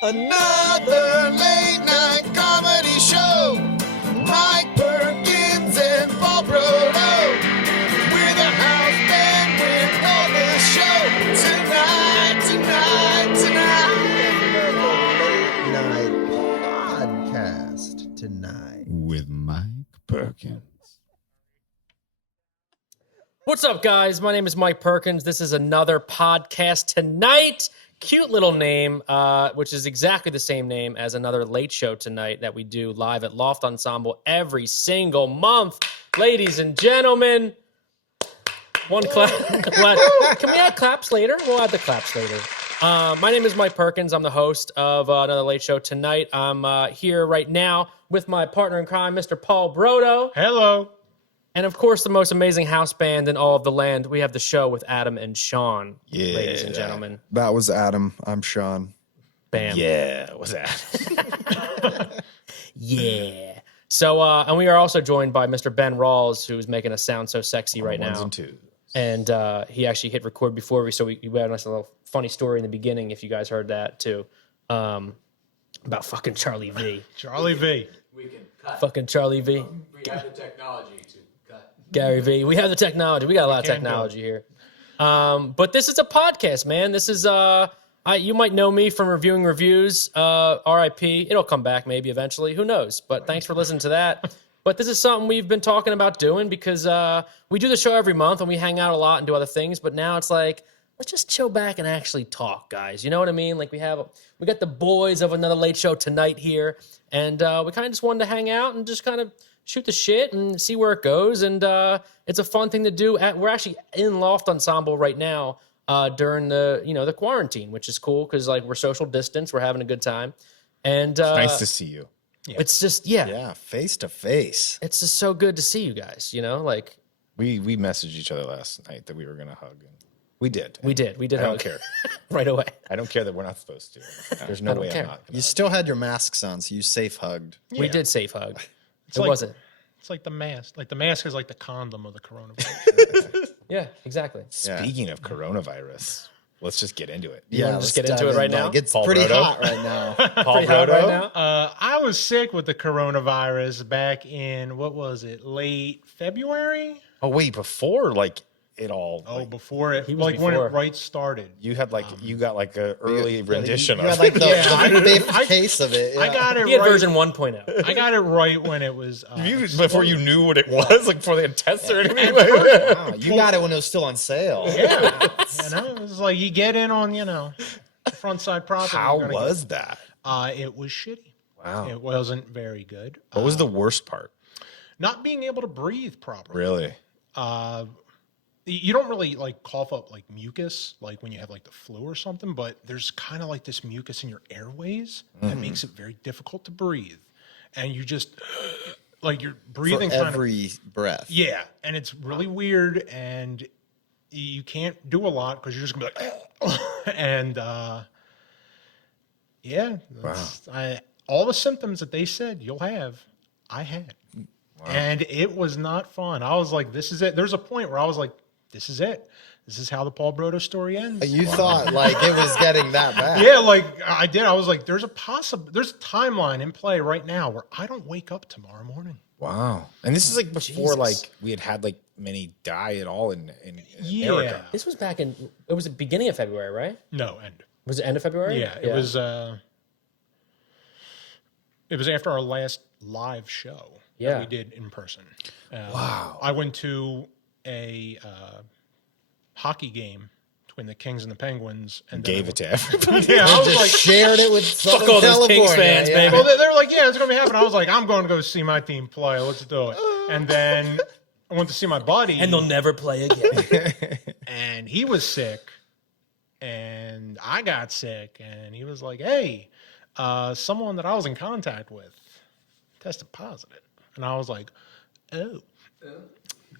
Another late night comedy show. Mike Perkins and Paul Brodo. We're the house band with all the show. Tonight. Another late night podcast tonight. With Mike Perkins. What's up, guys? My name is Mike Perkins. This is another podcast tonight. Cute little name, which is exactly the same name as another late show tonight that we do live at Loft Ensemble every single month. Ladies and gentlemen, one clap. Can we add claps later? We'll add the claps later. My name is Mike Perkins. I'm the host of another late show tonight. I'm here right now with my partner in crime, Mr. Paul Brodo. Hello. And of course, the most amazing house band in all of the land. We have the show with Adam and Sean, ladies and gentlemen. That was Adam. I'm Sean. Bam. Yeah, what's that? Yeah. So, and we are also joined by Mr. Ben Rawls, who's making us sound so sexy right Ones now. and twos. And he actually hit record before we, so we had a nice little funny story in the beginning, if you guys heard that too, about fucking Charlie V. Charlie V. We can cut. Fucking Charlie V. We have the technology to cut. Gary V. We have the technology. We got a lot of technology here. But this is a podcast, man. This is you might know me from reviewing reviews. RIP. It'll come back maybe eventually. Who knows? But thanks for listening to that. But this is something we've been talking about doing because we do the show every month and we hang out a lot and do other things. But now it's like, let's just chill back and actually talk, guys. You know what I mean? Like we got the boys of another late show tonight here, and we kind of just wanted to hang out and just kind of shoot the shit and see where it goes. And it's a fun thing to do. We're actually in Loft Ensemble right now during the quarantine, which is cool because like we're social distance, we're having a good time, and Nice to see you. it's just Yeah, face to face. it's just so good to see you guys. You know, like We messaged each other last night that we were gonna hug. And we did. we did I don't hug care. right away. I don't care that we're not supposed to. There's no don't way care. I'm not. You still had your masks on, so you safe hugged. We Yeah. did safe hug. It like- wasn't. It's like the mask. Like the mask is like the condom of the coronavirus. Yeah, exactly. Speaking of coronavirus, let's just get into it. wanna let's just get into dive it right in, now? Mike. It's Paul pretty Brodo? hot right now. Paul Pretty hot right now. I was sick with the coronavirus back in, what was it, late February? Oh wait, before like it all. Oh, like, before it, He was like when before. it right started. you had like you got like a early rendition You of had like it. the fifth case of it. I yeah. got it He had right. version 1.0. I got it right when it was. Before you knew what it was, like before they had tested or anything. Wow, you got it when it was still on sale. Yeah, it was like you get in on front side property. How you're gonna was that? It was shitty. Wow. It wasn't very good. What was the worst part? Not being able to breathe properly. Really? You don't really like cough up like mucus like when you have like the flu or something, but there's kind of like this mucus in your airways that makes it very difficult to breathe, and you just like you're For breathing kind of every breath. yeah, and it's really weird, and you can't do a lot because you're just gonna be like and all the symptoms that they said you'll have, I had. And it was not fun. I was like, this is it. There's a point where I was like, this is it. This is how the Paul Brodo story ends. You thought like it was getting that bad. Yeah, like I did. I was like, there's a timeline in play right now where I don't wake up tomorrow morning. Wow. And this is like before Jesus. like we had like many die at all in Yeah. America. This was back in, it was the beginning of February, right? No, and Was it end of February? yeah, it was after our last live show Yeah. that we did in person. Wow. I went to a hockey game between the Kings and the Penguins and then Gave it to everybody. Yeah, I was Just like, shared it with Southern all those California. Kings fans, yeah. baby. well, they were like, yeah, it's gonna be happening. I was like, I'm going to go see my team play. Let's do it. And then I went to see my buddy, And they'll never play again. and he was sick, and I got sick, and he was like, hey, someone that I was in contact with tested positive, and I was like,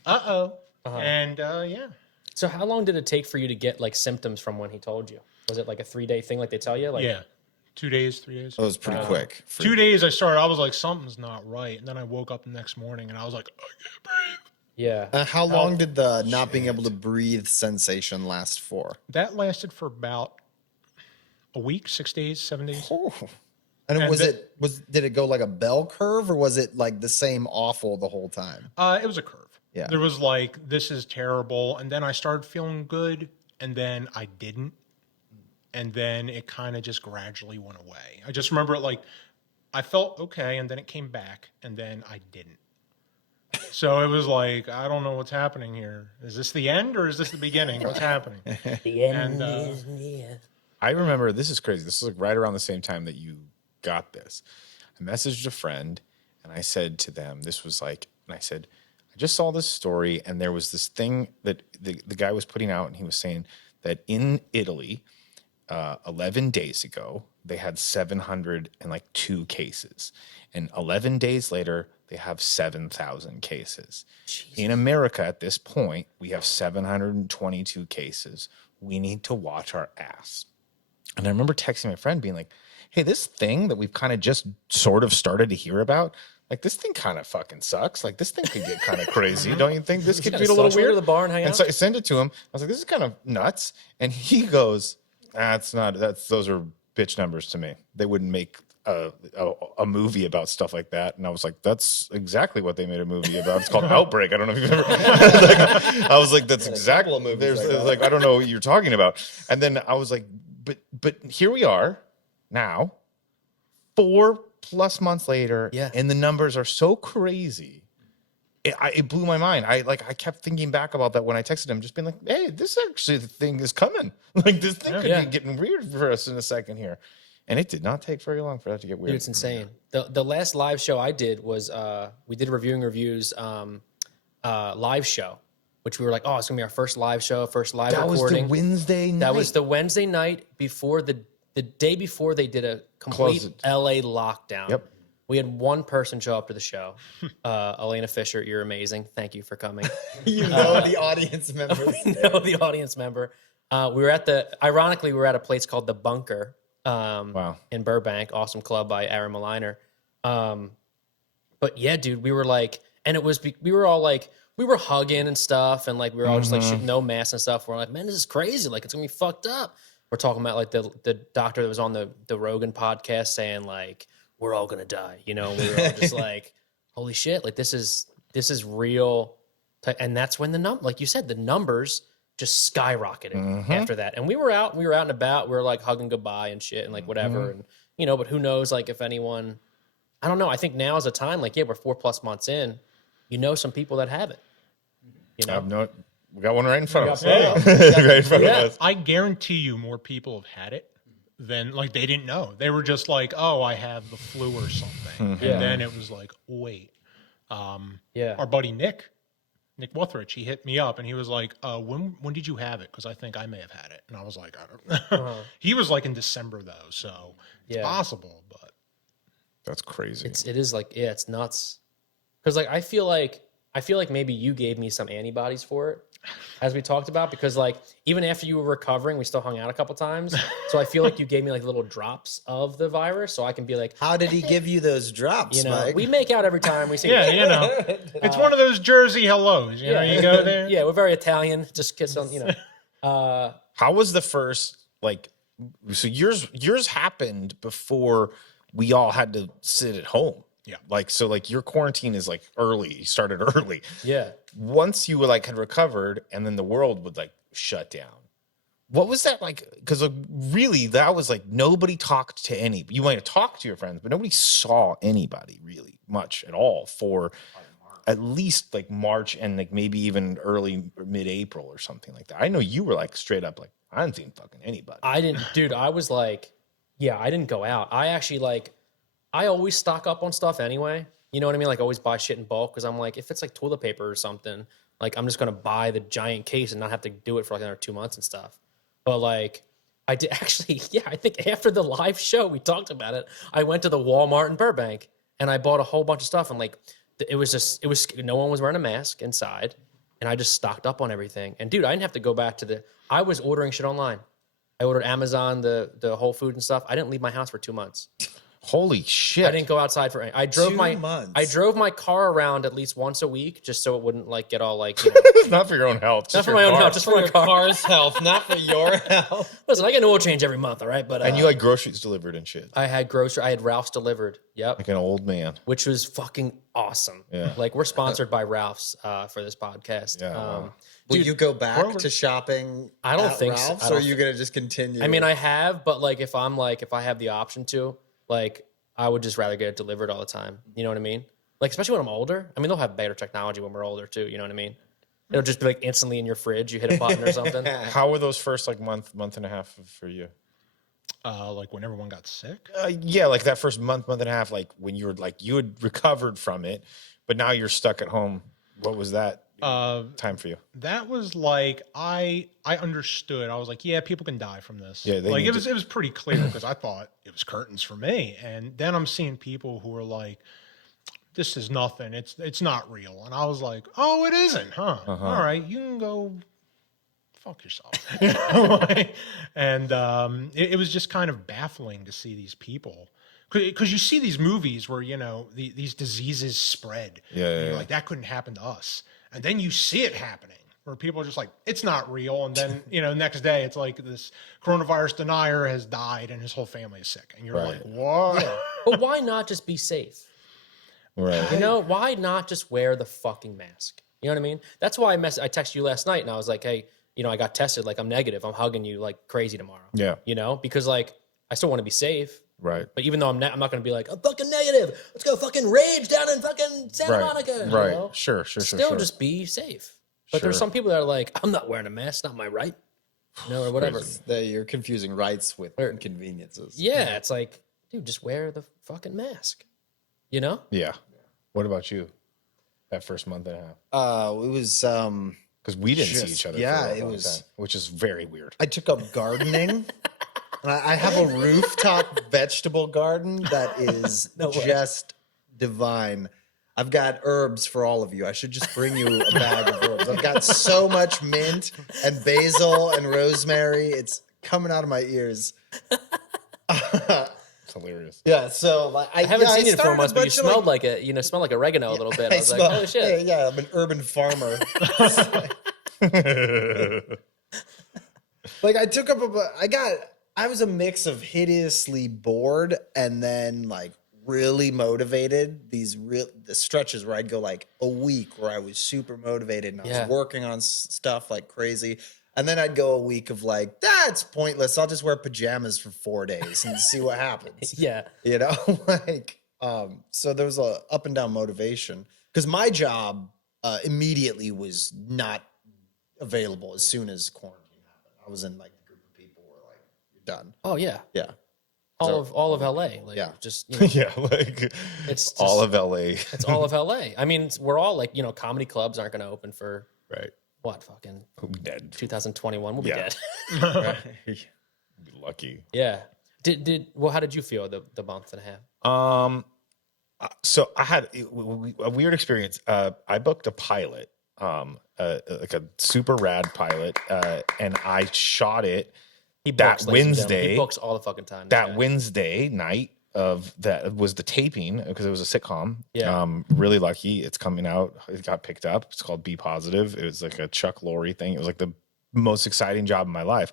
oh, and yeah. So how long did it take for you to get like symptoms from when he told you? Was it like a 3-day thing like they tell you? Like, Yeah. 2 days, 3 days. It was pretty quick. 2 days I started, I was like, something's not right. And then I woke up the next morning and I was like, I can't breathe. Yeah. How long did the not being able to breathe sensation last for? That lasted for about a week, 6 days, 7 days. Oh. And did it go like a bell curve, or was it like the same awful the whole time? It was a curve. Yeah. There was like, this is terrible. And then I started feeling good. And then I didn't. And then it kind of just gradually went away. I just remember it like, I felt okay. And then it came back. And then I didn't. So it was like, I don't know what's happening here. Is this the end or is this the beginning? What's happening? The end And, is near. I remember, this is crazy. This is like right around the same time that you got this. I messaged a friend and I said to them, this was like, and I said, I just saw this story and there was this thing that the guy was putting out, and he was saying that in Italy, 11 days ago, they had 702 cases. And 11 days later, they have 7,000 cases. Jesus. In America, at this point, we have 722 cases. We need to watch our ass. And I remember texting my friend being like, hey, this thing that we've kind of just sort of started to hear about, like, this thing kind of fucking sucks. Like, this thing could get kind of crazy. Don't you think this could get a little weird? To the bar and hang out? So I sent it to him. I was like, this is kind of nuts. And he goes, those are bitch numbers to me. They wouldn't make a movie about stuff like that. And I was like, that's exactly what they made a movie about. It's called Outbreak. I don't know if you've ever. I was like, that's exactly. There's like, I don't know what you're talking about. And then I was like, but here we are now, 4+ months later, and the numbers are so crazy. It blew my mind. I kept thinking back about that when I texted him, just being like, hey, this actually the thing is coming. Like, this thing could be getting weird for us in a second here. And it did not take very long for that to get weird. Dude, it's insane. The last live show I did was we did Reviewing Reviews live show, which we were like, oh, it's gonna be our first live show, first live recording. That was the Wednesday night. That was the Wednesday night before the day before they did a complete LA lockdown. Yep. We had one person show up to the show. Elena Fisher, you're amazing. Thank you for coming. The audience members. We know the audience member. Ironically, we were at a place called The Bunker in Burbank. Awesome club by Aaron Maliner. But yeah, dude, we were like, and we were all like, we were hugging and stuff. And like, we were all just like shooting no masks and stuff. We're like, man, this is crazy. Like, it's gonna be fucked up. We're talking about like the doctor that was on the Rogan podcast saying like, we're all gonna die, you know. We were all just like, holy shit, like this is real. And that's when like you said, the numbers just skyrocketed after that. And we were out and about. We were like hugging goodbye and shit and like whatever. And you know, but who knows? Like if anyone, I don't know. I think now is a time. Like we're 4+ months in. You know, some people that have it. You know, we got one right in front of us. Right in front of us. I guarantee you, more people have had it than like they didn't know. They were just like, "Oh, I have the flu or something," and then it was like, "Wait." Our buddy Nick Wuthridge, he hit me up and he was like, when did you have it? Because I think I may have had it. And I was like, I don't know. He was like in December though, so it's possible, but that's crazy. It is like, yeah, it's nuts. Because like I feel like maybe you gave me some antibodies for it, as we talked about, because like even after you were recovering, we still hung out a couple times. So I feel like you gave me like little drops of the virus, so I can be like, how did he give you those drops? You know, Mike? we make out every time we see. Yeah, you know, it's one of those Jersey hellos. You know, you go there. Yeah, we're very Italian. Just kiss on, you know. How was the first like? So yours happened before we all had to sit at home. Yeah. Like, so like your quarantine is like early. You started early. Yeah. Once you were like had recovered and then the world would like shut down. What was that like? Because really that was like nobody talked to anybody. You might have talked to your friends, but nobody saw anybody really much at all for at least like March and like maybe even early or mid-April or something like that. I know you were like straight up like, I didn't see fucking anybody. I didn't, dude, I was like, yeah, I didn't go out. I actually like, I always stock up on stuff anyway. You know what I mean? Like always buy shit in bulk because I'm like, if it's like toilet paper or something, like I'm just going to buy the giant case and not have to do it for like another 2 months and stuff. But like I did actually, yeah, I think after the live show, we talked about it. I went to the Walmart in Burbank and I bought a whole bunch of stuff and like, it was no one was wearing a mask inside and I just stocked up on everything. And dude, I didn't have to go back to I was ordering shit online. I ordered Amazon, the Whole Food and stuff. I didn't leave my house for 2 months. Holy shit! I didn't go outside for. I drove 2 my. months. I drove my car around at least once a week, just so it wouldn't like get all like. You know, Not for your own health. not Just for your my own car. health, just for my your car. car's health, not for your health. Listen, I get an oil change every month, all right. But And you like groceries delivered and shit, I had Ralph's delivered. Yep. like an old man. Which was fucking awesome. Yeah. Like we're sponsored by Ralph's for this podcast. Yeah, wow. Will Dude, you go back Kroger. to shopping? I don't at think so. Ralph's, I or don't are you gonna just continue? I mean, I have, but like if I have the option to, like I would just rather get it delivered all the time. You know what I mean? Like especially when I'm older. I mean, they'll have better technology when we're older too. You know what I mean? It'll just be like instantly in your fridge. You hit a button or something. How were those first like month and a half for you? Like when everyone got sick. Yeah, like that first month and a half, like when you were like you had recovered from it, but now you're stuck at home. What was that time for you? That was like I understood. I was like, yeah, people can die from this. Yeah, they like need it was pretty clear because I thought it was curtains for me, and then I'm seeing people who are like, this is nothing. It's not real, and I was like, oh, it isn't, huh? All right, you can go fuck yourself. You know, like, and it was just kind of baffling to see these people. Because you see these movies where, you know, these diseases spread. Yeah, and yeah, you're yeah. like, that couldn't happen to us. And then you see it happening where people are just like, it's not real. And then, you know, next day it's like this coronavirus denier has died and his whole family is sick. And you're Right. like, what? But why not just be safe? Right. You know, why not just wear the fucking mask? You know what I mean? That's why I texted you last night and I was like, hey, you know, I got tested. Like, I'm negative. I'm hugging you like crazy tomorrow. Yeah. You know, because like, I still want to be safe. Right. But even though I'm not going to be like, I'm fucking negative. Let's go fucking rage down in fucking Santa Right. Monica. you Right. know? Sure. Still just be safe. But there's Sure. some people that are like, I'm not wearing a mask. Not my right. You know, or whatever. Crazy. You're confusing rights with inconveniences. Yeah. It's like, dude, just wear the fucking mask. You know? Yeah. What about you? That first month and a half. It was Because we didn't see Just- each other. yeah, for a it long was- time, which is very weird. I took up gardening. And I have a rooftop vegetable garden that is No way. just divine. I've got herbs for all of you. I should just bring you a bag of herbs. I've got so much mint and basil and rosemary. It's coming out of my ears. It's hilarious. Yeah, so like, I haven't seen you in 4 started months, a but you bunch of, smelled like it. You know, smelled like oregano a little bit. I was like, holy shit. Yeah, I'm an urban farmer. Like I took up I was a mix of hideously bored and then like really motivated. The stretches where I'd go like a week where I was super motivated and I Yeah. was working on stuff like crazy. And then I'd go a week of like, that's pointless. I'll just wear pajamas for 4 days and see what happens. Yeah. You know, like, so there was a up and down motivation because my job immediately was not available as soon as quarantine happened. I was in like a group of people who were like, you're done. Oh, yeah. Yeah. All of LA. Like, Yeah. just, you know, Yeah, like it's just, all of LA. it's all of LA. I mean, we're all like, you know, comedy clubs aren't going to open for Right. what? Fucking We'll be dead. 2021. We'll be Yeah. dead. Be lucky. Yeah. Well, how did you feel the month and a half? So I had a weird experience. I booked a pilot, like a super rad pilot, and I shot it He that books, ladies and gentlemen. Wednesday. He books all the fucking time. that Yeah. Wednesday night of that was the taping because it was a sitcom. Yeah. Really lucky. It's coming out. It got picked up. It's called Be Positive. It was like a Chuck Lorre thing. It was like the most exciting job of my life.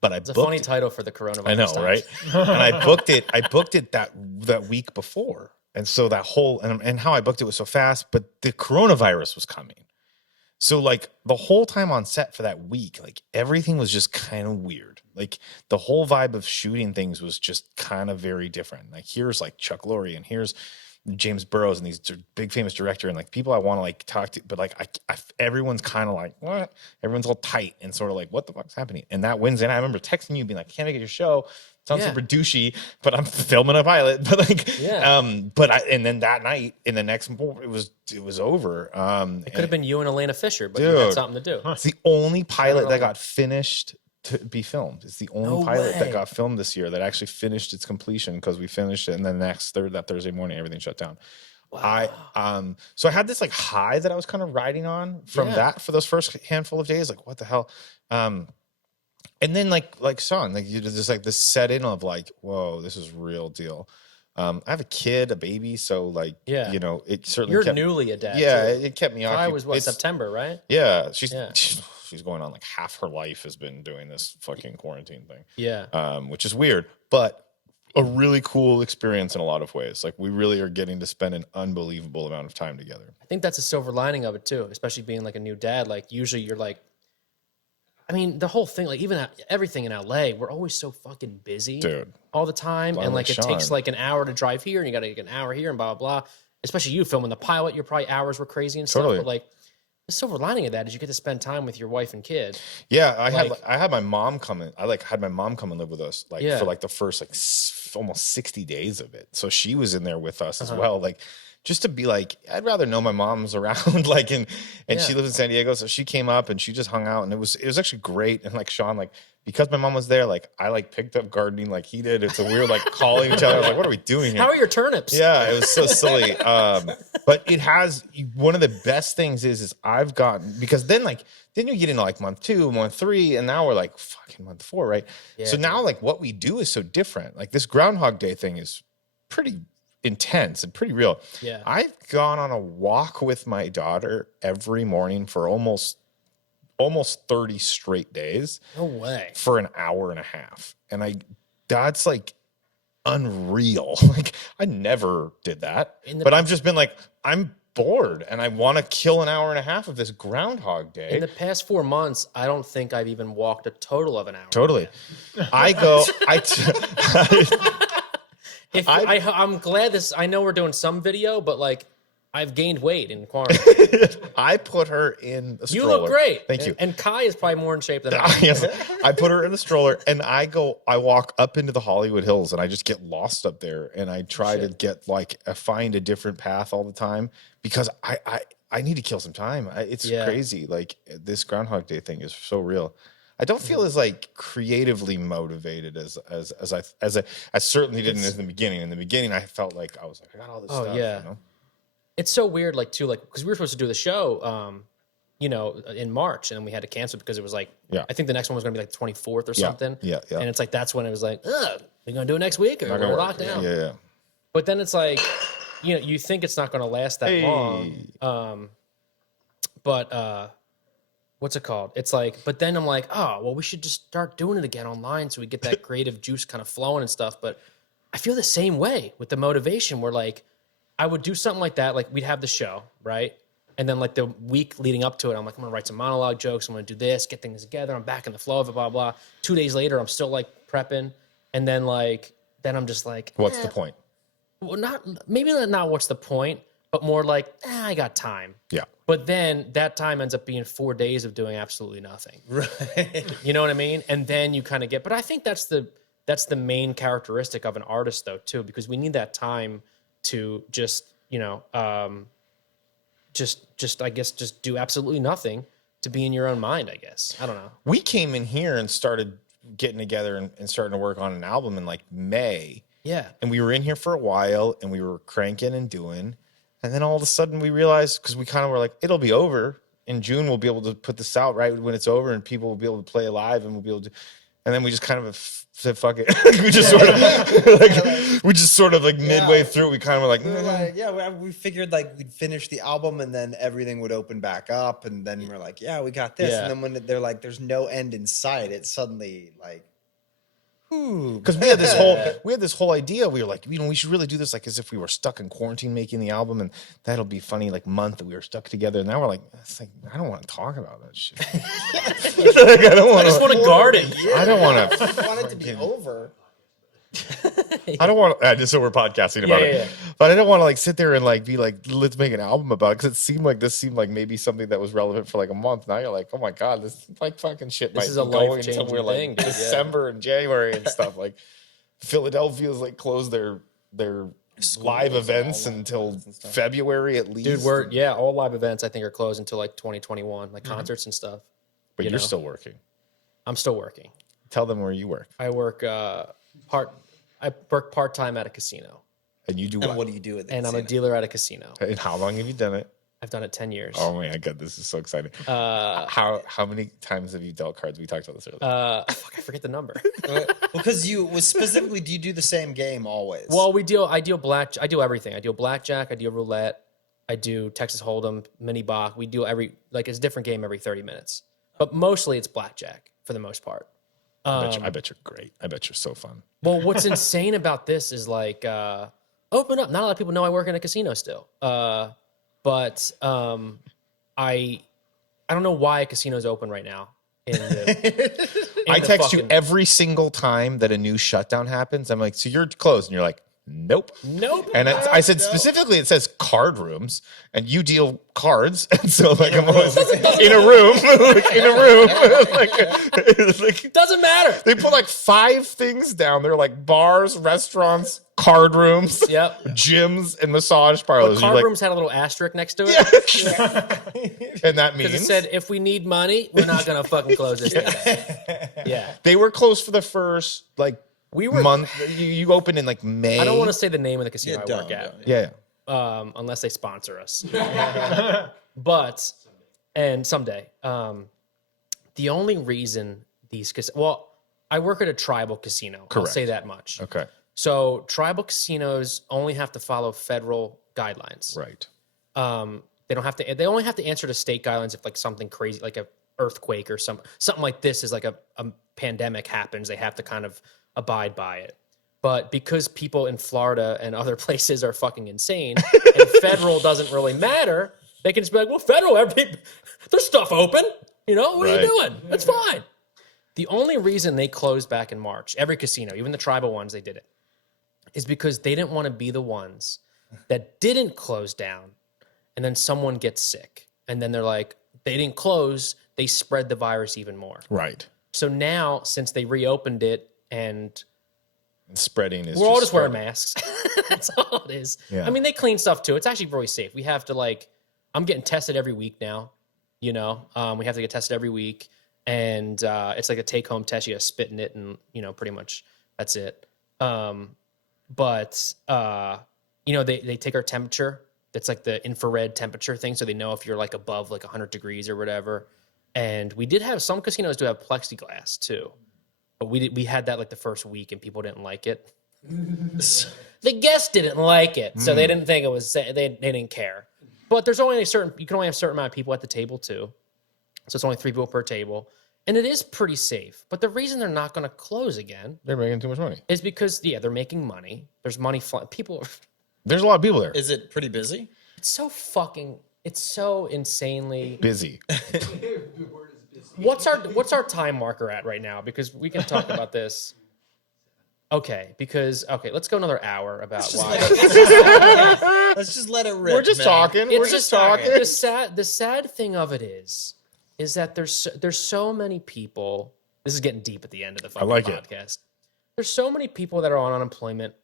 But It's a funny title for the coronavirus. I know, times. right? And I booked it that week before. And so that whole and how I booked it was so fast, but the coronavirus was coming. So like the whole time on set for that week, like everything was just kind of weird. Like the whole vibe of shooting things was just kind of very different. Like here's like Chuck Lorre and here's James Burrows and these big famous director and like people I want to like talk to, but like everyone's kind of like what? Everyone's all tight and sort of like what the fuck's happening? And that Wednesday, and I remember texting you being like, "Can't make it your show." Sounds Yeah. super douchey, but I'm filming a pilot. But like, Yeah. and then that night, in the next, it was over. It could have been you and Elena Fisher, but you had Dude. something to do. It's the only pilot that know. got finished to be filmed. It's the only No pilot way. that got filmed this year that actually finished its completion because we finished it, and then that Thursday morning, everything shut down. So I had this like high that I was kind of riding on from Yeah. that for those first handful of days. Like, what the hell? And then like Sean, like you just like this set in of like, whoa, this is real deal. I have a kid, a baby, so like, Yeah. you know, it certainly You're kept, newly a dad. yeah, too. it kept me I occupied. was what, September, right? Yeah, Yeah. she's going on like half her life has been doing this fucking quarantine thing. Yeah. Which is weird, but a really cool experience in a lot of ways. Like we really are getting to spend an unbelievable amount of time together. I think that's a silver lining of it too, especially being like a new dad. Like usually you're like, I mean, the whole thing, like even everything in LA, we're always so fucking busy, Dude. all the time, Well, and like like it takes Sean. like an hour to drive here, and you got to get an hour here, and blah blah blah. Especially you filming the pilot, your probably hours were crazy and stuff. Totally. But like the silver lining of that is you get to spend time with your wife and kid. Yeah, Like- I had my mom come in. I like had my mom come and live with us like Yeah. for like the first like almost 60 days of it. So she was in there with us Uh-huh. as well. Like just to be like, I'd rather know my mom's around. Like and Yeah. she lives in San Diego, so she came up and she just hung out, and it was actually great. And like Sean, like because my mom was there, like I like picked up gardening like he did. It's a weird like calling each other. I was like, what are we doing here? How are your turnips? Yeah, it was so silly. But it has one of the best things is I've gotten because then you get into like month 2, month 3, and now we're like fucking month 4, right? Yeah, So now like what we do is so different. Like this Groundhog Day thing is pretty intense and pretty real. Yeah. I've gone on a walk with my daughter every morning for almost 30 straight days No way. for an hour and a half. And that's like unreal. Like I never did that. But I've just been like, I'm bored and I want to kill an hour and a half of this Groundhog Day. In the past 4 months, I don't think I've even walked a total of an hour. Totally. I'm glad this. I know we're doing some video, but like I've gained weight in quarantine. I put her in a You stroller. look great. Thank you. And Kai is probably more in shape than I am. Yes. I put her in the stroller and I walk up into the Hollywood Hills and I just get lost up there and I try to get find a different path all the time because I need to kill some time. It's crazy. Like this Groundhog Day thing is so real. I don't feel as like creatively motivated as I certainly didn't in the beginning. In the beginning, I felt like I was like, I got all this stuff. Yeah. You know? It's so weird, like too, like because we were supposed to do the show, in March, and then we had to cancel because it was like, I think the next one was gonna be like the 24th or something. Yeah. And it's like that's when it was like, we're gonna do it next week or Not we're gonna locked work. down. Yeah. But then it's like, you think it's not gonna last that long. But what's it called? It's like, but then I'm like, oh, well, we should just start doing it again online so we get that creative juice kind of flowing and stuff. But I feel the same way with the motivation where like I would do something like that. Like we'd have the show, right? And then like the week leading up to it, I'm like, I'm gonna write some monologue jokes. I'm gonna do this, get things together. I'm back in the flow of it, blah, blah. 2 days later, I'm still like prepping. And then I'm just like, What's the point? well, maybe not what's the point, but more like, I got time. Yeah. But then that time ends up being 4 days of doing absolutely nothing. Right. You know what I mean? And then you kind of get, but I think that's the main characteristic of an artist though, too, because we need that time to just, I guess, just do absolutely nothing to be in your own mind, I guess. I don't know. We came in here and started getting together and starting to work on an album in like May. Yeah. And we were in here for a while and we were cranking and doing. And then all of a sudden we realized, because we kind of were like, it'll be over. In June, we'll be able to put this out right when it's over and people will be able to play live and we'll be able to. And then we just kind of said, fuck it. we just sort of like midway through, we kind of were like, We were like, we figured like we'd finish the album and then everything would open back up. And then we're like, yeah, we got this. Yeah. And then when they're like, there's no end in sight, it's suddenly like, because we had this whole idea. We were like, we should really do this like as if we were stuck in quarantine making the album, and that'll be funny, like month that we were stuck together. And now we're like, it's like I don't want to talk about that shit. I just want to garden. I don't want to. I want it to be over. I don't want. Just so we're podcasting about it, Yeah. but I don't want to like sit there and like be like, let's make an album about it, because this seemed like maybe something that was relevant for like a month. Now you're like, oh my god, this like fucking shit might is be a going life-changing until we're like thing, dude, yeah. December and January and stuff. Like Philadelphia's like closed their live events until February at least. Dude, all live events I think are closed until like 2021, like concerts and stuff. But you're know. still working. I'm still working. Tell them where you work. I work part-time at a casino. And you do And what do you do with it? And I'm a dealer at a casino. And how long have you done it? I've done it 10 years. Oh my god, this is so exciting. How many times have you dealt cards? We talked about this earlier. Fuck, I forget the number. Because you was specifically, do you do the same game always? Well, I do everything. I deal blackjack, I deal roulette, I do Texas Hold'em, mini Bach. We do it's a different game every 30 minutes. But mostly it's blackjack for the most part. I bet you're great. I bet you're so fun. Well, what's insane about this is like open up. Not a lot of people know I work in a casino still. But I don't know why a casino's open right now. I text you every single time that a new shutdown happens. I'm like, so you're closed, and you're like, nope. And I said specifically, it says card rooms, and you deal cards, and so like I'm always in a room, like Doesn't matter. they put like 5 things down there, like bars, restaurants, card rooms, Yep. gyms, and massage parlors. Card You're like, rooms had a little asterisk next to it. and that Because it means said, if we need money, we're not going to fucking close this thing. Yeah. they were closed for the first like We were. month. You opened in like May. I don't want to say the name of the casino Yeah, I work don't, at. don't. Yeah. Unless they sponsor us. But, and someday, the only reason I work at a tribal casino. I'll Correct. say that much. Okay. So tribal casinos only have to follow federal guidelines. Right. They don't have to. They only have to answer to state guidelines if like something crazy, like a earthquake or something like this is like a pandemic happens. They have to kind of abide by it. But because people in Florida and other places are fucking insane, and federal doesn't really matter, they can just be like, well, federal, there's stuff open. You know, what are you doing? That's fine. The only reason they closed back in March, every casino, even the tribal ones, they did it, is because they didn't want to be the ones that didn't close down and then someone gets sick. And then they're like, they didn't close, they spread the virus even more. Right. So now, since they reopened it and And spreading is we're all just wearing spreading. masks. That's all it is. Yeah. I mean, they clean stuff too. It's actually really safe. We have to I'm getting tested every week now. You know, we have to get tested every week. And it's like a take-home test. You got to spit in it, and pretty much that's it. But they take our temperature. That's like the infrared temperature thing, so they know if you're like above like 100 degrees or whatever. And we did have some casinos do have plexiglass too, but we had that like the first week, and people didn't like it. The guests didn't like it, so they didn't think it was. They didn't care. But there's only you can only have a certain amount of people at the table too. So it's only 3 people per table. And it is pretty safe. But the reason they're not going to close again They're making too much money. is because, they're making money. There's money flying. There's a lot of people there. Is it pretty busy? It's so insanely. Busy. What's our time marker at right now? Because we can talk about this. Okay, let's go another hour about why. Let's just let it rip. We're just man. talking. We're just talking. The sad thing of it is that there's so many people. This is getting deep at the end of the fucking like it. podcast. There's so many people that are on unemployment,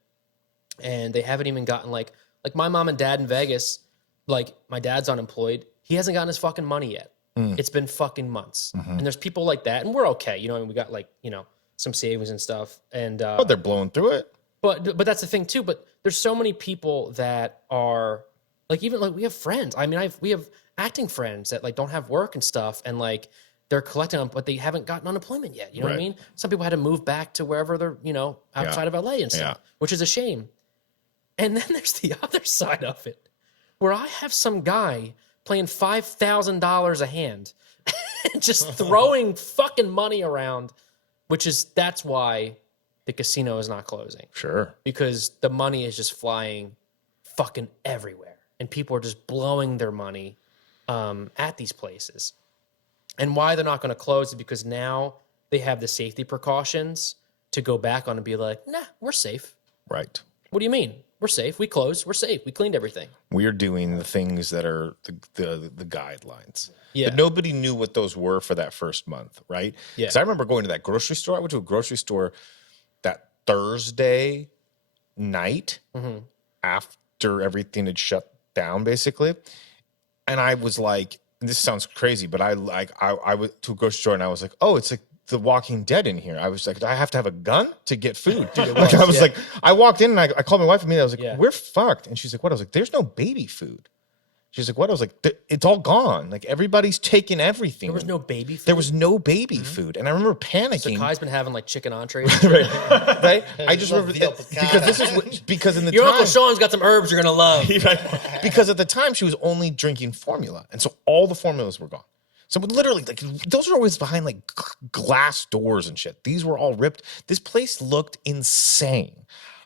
and they haven't even gotten like my mom and dad in Vegas. Like my dad's unemployed. He hasn't gotten his fucking money yet. It's been fucking months. And there's people like that, and we're okay. We got some savings and stuff. And But they're blowing through it. But that's the thing too. But there's so many people that are even we have friends. I mean, we have acting friends that don't have work and stuff, and they're collecting them, but they haven't gotten unemployment yet. You know what I Right. mean? Some people had to move back to wherever they're outside of LA and stuff, which is a shame. And then there's the other side of it, where I have some guy playing $5,000 a hand, just throwing fucking money around, that's why the casino is not closing. Sure. Because the money is just flying fucking everywhere. And people are just blowing their money at these places. And why they're not going to close is because now they have the safety precautions to go back on and be like, nah, we're safe. Right. What do you mean? We're safe. We closed. We're safe. We cleaned everything. We're doing the things that are the guidelines. Yeah. But nobody knew what those were for that first month, right? Yeah. Because I remember going to that grocery store. I went to a grocery store that Thursday night after everything had shut down, basically. And I was like, and this sounds crazy, but I went to a grocery store and I was like, oh, it's like The Walking Dead in here. I was like, I have to have a gun to get food. I walked in and I called my wife immediately. I was like, we're fucked. And she's like, what? I was like, there's no baby food. She's like, what? I was like, it's all gone. Like everybody's taking everything. There was no baby food. There was no baby food. And I remember panicking. So Kai's been having like chicken entrees. Right? I just love remember veal that piccata. because this is because in the Your time, Uncle Sean's got some herbs you're gonna love. right? Because at the time she was only drinking formula, and so all the formulas were gone. So literally, like those are always behind like glass doors and shit. These were all ripped. This place looked insane.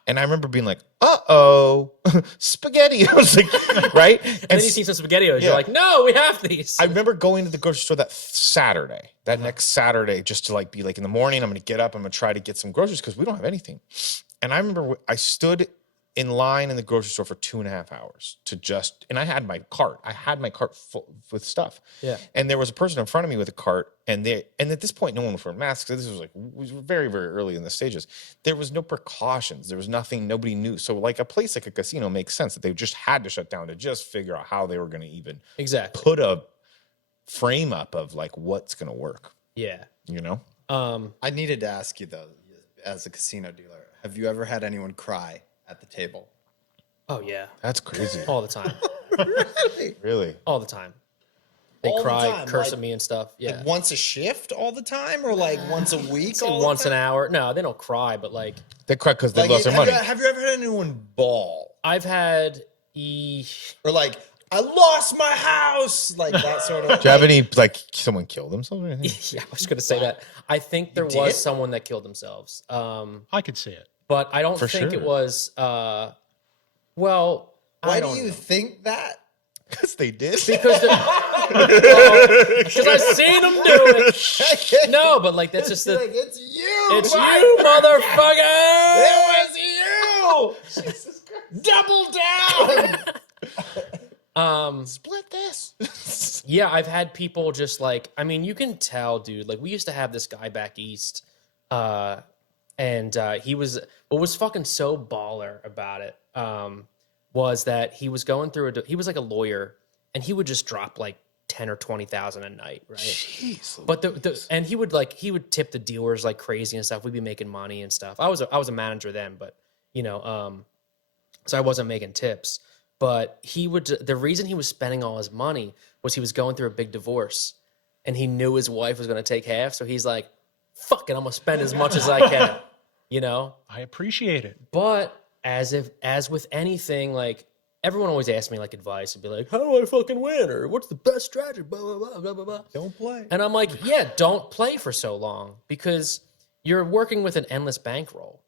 And I remember being like, uh-oh, spaghetti. I was like, right? And then you see some SpaghettiOs. Yeah. You're like, no, we have these. I remember going to the grocery store that next Saturday, just to like be like in the morning, I'm going to get up, I'm going to try to get some groceries because we don't have anything. And I remember I stood in line in the grocery store for 2.5 hours and I had my cart. I had my cart full with stuff. Yeah. And there was a person in front of me with a cart, and at this point, no one was wearing masks. This was very, very early in the stages. There was no precautions. There was nothing. Nobody knew. So like a place like a casino makes sense that they just had to shut down to just figure out how they were going to even Exactly. put a frame up of like what's going to work. Yeah. You know? I needed to ask you though, as a casino dealer, have you ever had anyone cry at the table? Oh yeah. That's crazy. All the time. Really? All the time. They All the cry, time, curse like- at me and stuff. Yeah. Like once a shift all the time, or like once a week? Say all the once an time? hour. No, they don't cry, but like They cry because they Like, lost their have money. have you ever had anyone bawl? I've had Or like, I lost my house, like that sort of. Do you have any like someone killed themselves or anything? yeah, I was gonna say that. I think there did? was someone that killed themselves. I could see it. But I don't For think it sure. was well, Why I do don't you know. think that? Because they did. Because I've seen them do it. No, but like that's just Like, the it's you. it's Mike. you, motherfucker. It was you. Jesus Christ. Double down. Split this. Yeah, I've had people just like, I mean, you can tell, dude. Like, we used to have this guy back east, and he was, what was fucking so baller about it was that he was going through he was like a lawyer, and he would just drop like 10 or 20,000 a night, right? Jeez. But and he would tip the dealers like crazy and stuff. We'd be making money and stuff. I was a manager then, but you know, so I wasn't making tips. But the reason he was spending all his money was he was going through a big divorce, and he knew his wife was going to take half. So he's like, "Fuck it, I'm gonna spend as much as I can," you know. I appreciate it. But as with anything, like everyone always asks me like advice and be like, "How do I fucking win?" or "What's the best strategy?" Blah blah blah blah blah blah. Don't play. And I'm like, yeah, don't play for so long because you're working with an endless bankroll.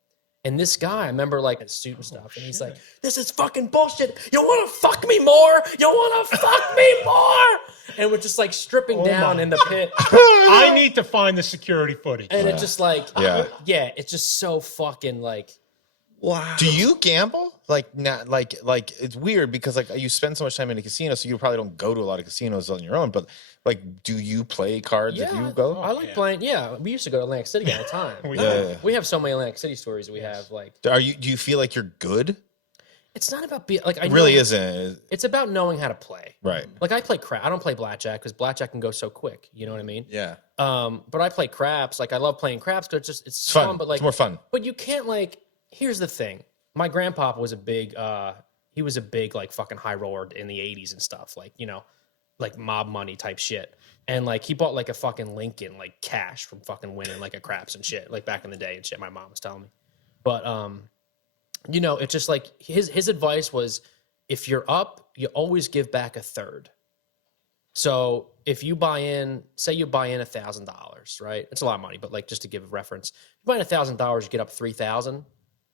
And this guy, I remember like a suit and stuff, and he's like, "This is fucking bullshit. You want to fuck me more? You want to fuck me more?" And we're just like stripping down my in the pit, I need to find the security footage. and it's just like, Yeah. yeah, it's just so fucking like, Wow. Do you gamble? Like not like it's weird because like you spend so much time in a casino, so you probably don't go to a lot of casinos on your own. But like, do you play cards if you go? I like playing. Yeah, we used to go to Atlantic City all the time. Yeah. We have so many Atlantic City stories. We have like, Do you feel like you're good? it's not about being like I It really know- isn't. It's about knowing how to play. Right. Like I play crap. I don't play blackjack because blackjack can go so quick. You know what I mean? Yeah. But I play craps. Like I love playing craps because it's It's fun. But like It's more fun. But you can't like. Here's the thing. My grandpapa was a big. He was a big like fucking high roller in the '80s and stuff. Like you know, like mob money type shit. And like he bought like a fucking Lincoln like cash from fucking winning like a craps and shit like back in the day and shit. My mom was telling me. But you know, it's just like his advice was, if you're up, you always give back a third. So if you buy in, say you buy in $1,000, right? It's a lot of money, but like just to give a reference, you buy in $1,000, you get up 3,000.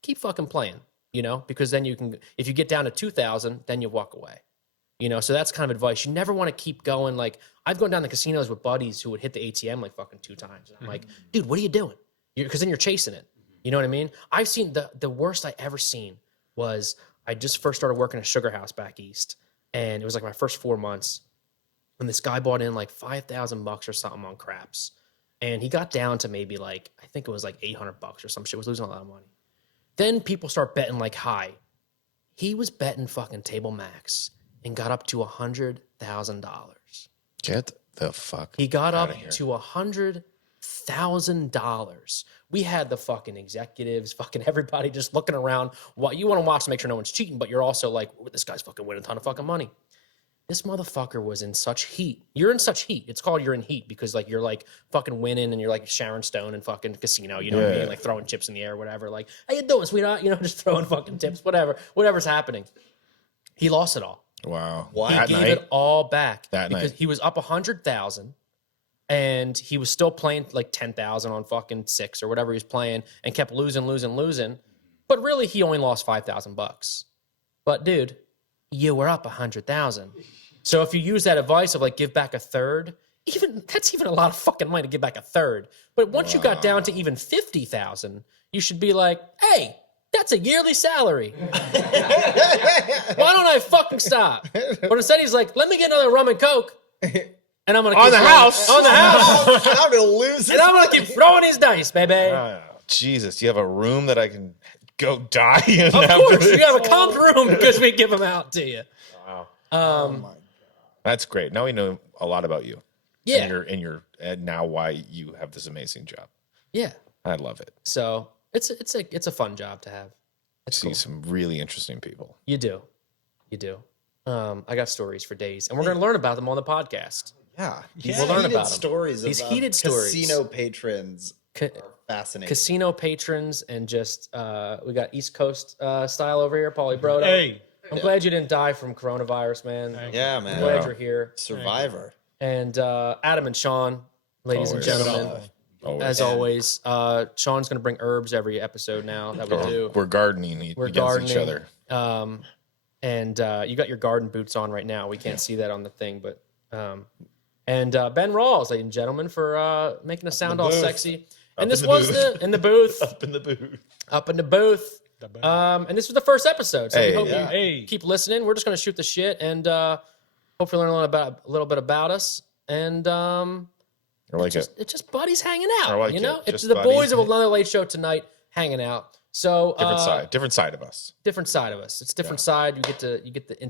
Keep fucking playing, you know, because then you can. If you get down to 2,000, then you walk away. You know, so that's kind of advice. You never want to keep going. Like I've gone down to casinos with buddies who would hit the ATM like fucking 2 times. And I'm like, dude, what are you doing? Because then you're chasing it. You know what I mean? I've seen the worst I ever seen was I just first started working at Sugar House back east, and it was like my first 4 months. And this guy bought in like $5,000 or something on craps, and he got down to maybe like I think it was like $800 or some shit. Was losing a lot of money. Then people start betting like high. He was betting fucking table max and got up to $100,000. Get the fuck. He got outta up here. to $100,000. We had the fucking executives, fucking everybody just looking around. What you want to watch to make sure no one's cheating, but you're also like, this guy's fucking winning a ton of fucking money. This motherfucker was in such heat. You're in such heat. It's called you're in heat because like you're like fucking winning and you're like Sharon Stone in fucking casino. You know what I mean? Like throwing chips in the air, whatever. Like, how you doing, sweetheart? You know, just throwing fucking tips, whatever's happening. He lost it all. Wow. What? He That gave night? it all back That because night. he was up 100,000 and he was still playing like 10,000 on fucking 6 or whatever he was playing and kept losing. But really, he only lost $5,000. But dude, you were up 100,000. So if you use that advice of like give back a third, that's even a lot of fucking money to give back a third. But once you got down to even 50,000, you should be like, hey, that's a yearly salary. Why don't I fucking stop? But instead he's like, let me get another rum and coke. And I'm gonna On keep the throwing- house. On the house. I'm gonna lose this. And I'm gonna keep throwing these dice, baby. Oh, Jesus, you have a room that I can go die in Of after course, this? you have a comped room because we give them out to you. That's great. Now we know a lot about you. Yeah. And now why you have this amazing job. Yeah. I love it. So it's a fun job to have. See some really interesting people. You do. I got stories for days, and we're going to learn about them on the podcast. Yeah, We'll learn heated about 'em. stories. These of, heated stories. Casino patrons are fascinating. Casino patrons and just we got East Coast style over here, Paulie Brodo. Hey, I'm glad you didn't die from coronavirus, man. Yeah, I'm man. glad you're here. Survivor. And Adam and Sean, ladies and Always. gentlemen, Always. as always, Sean's going to bring herbs every episode now that we do. We're gardening against each other. And you got your garden boots on right now. We can't see that on the thing, but and Ben Rawls, ladies and gentlemen, for making us sound all booth. sexy. And this in the was booth. in the booth, Up in the booth. up in the booth. And this was the first episode, so Hey, we hope yeah. you keep listening. We're just going to shoot the shit and hopefully learn a little bit about us. And I like it. it's just buddies hanging out. I like you know, it. it's Just the buddies. boys of Another Late Show Tonight hanging out. So Different side of us. different side of us. It's a different side. You get the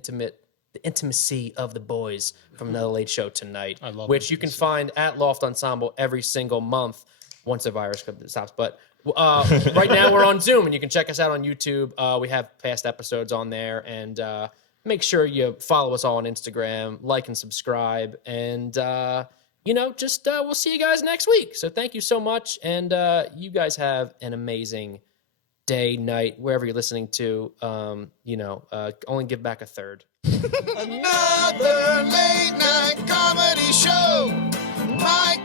intimacy of the boys from Another Late Show Tonight, love which you can find at Loft Ensemble every single month once the virus stops. But right now we're on Zoom, and you can check us out on YouTube. We have past episodes on there, and make sure you follow us all on Instagram, like and subscribe, and just we'll see you guys next week. So thank you so much, and you guys have an amazing day, night, wherever you're listening to. Only give back a third. Another late night comedy show. Mike